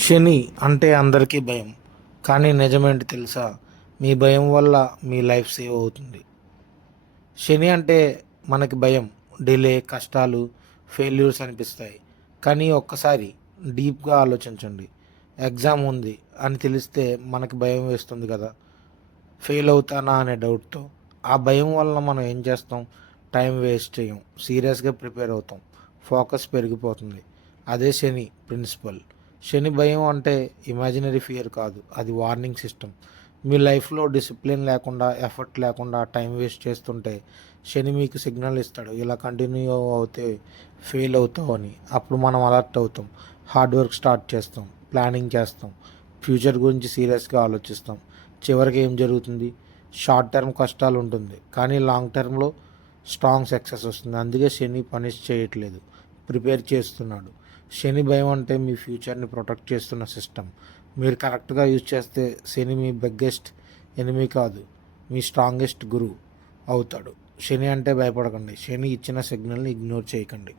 శని అంటే అందరికీ భయం. కానీ నిజమేంటి తెలుసా? మీ భయం వల్ల మీ లైఫ్ సేవ్ అవుతుంది. శని అంటే మనకి భయం, డిలే, కష్టాలు, ఫెయిల్యూర్స్ అనిపిస్తాయి. కానీ ఒక్కసారి డీప్‌గా ఆలోచించండి. ఎగ్జామ్ ఉంది అని తెలిస్తే మనకి భయం వేస్తుంది కదా! ఫెయిల్ అవుతానా అనే డౌట్‌తో. ఆ భయం వలన మనం ఏం చేస్తాం? టైం వేస్ట్ చేయం. సీరియస్‌గా ప్రిపేర్ అవుతాం. ఫోకస్ పెరిగిపోతుంది. అదే శని ప్రిన్సిపల్. శని భయం అంటే ఇమాజినరీ ఫియర్ కాదు. అది వార్నింగ్ సిస్టమ్. మీ లైఫ్‌లో డిసిప్లిన్ లేకుండా, ఎఫర్ట్ లేకుండా టైం వేస్ట్ చేస్తుంటే శని మీకు సిగ్నల్ ఇస్తాడు. ఇలా కంటిన్యూ అవుతే ఫెయిల్ అవుతావు అని. అప్పుడు మనం అలర్ట్ అవుతాం. హార్డ్ వర్క్ స్టార్ట్ చేస్తాం. ప్లానింగ్ చేస్తాం. ఫ్యూచర్ గురించి సీరియస్‌గా ఆలోచిస్తాం. చివరికి ఏం జరుగుతుంది? షార్ట్ టర్మ్ కష్టాలు ఉంటుంది. కానీ లాంగ్ టర్మ్‌లో స్ట్రాంగ్ సక్సెస్ వస్తుంది. అందుకే శని పనిష్ చేయట్లేదు. ప్రిపేర్ చేస్తున్నాడు. శని భయం అంటే మీ ఫ్యూచర్‌ని ప్రొటెక్ట్ చేస్తున్న సిస్టమ్. మీరు కరెక్ట్‌గా యూజ్ చేస్తే శని మీ బిగ్గెస్ట్ ఎనిమీ కాదు. మీ స్ట్రాంగెస్ట్ గురువు అవుతాడు. శని అంటే భయపడకండి. శని ఇచ్చిన సిగ్నల్‌ని ఇగ్నోర్ చేయకండి.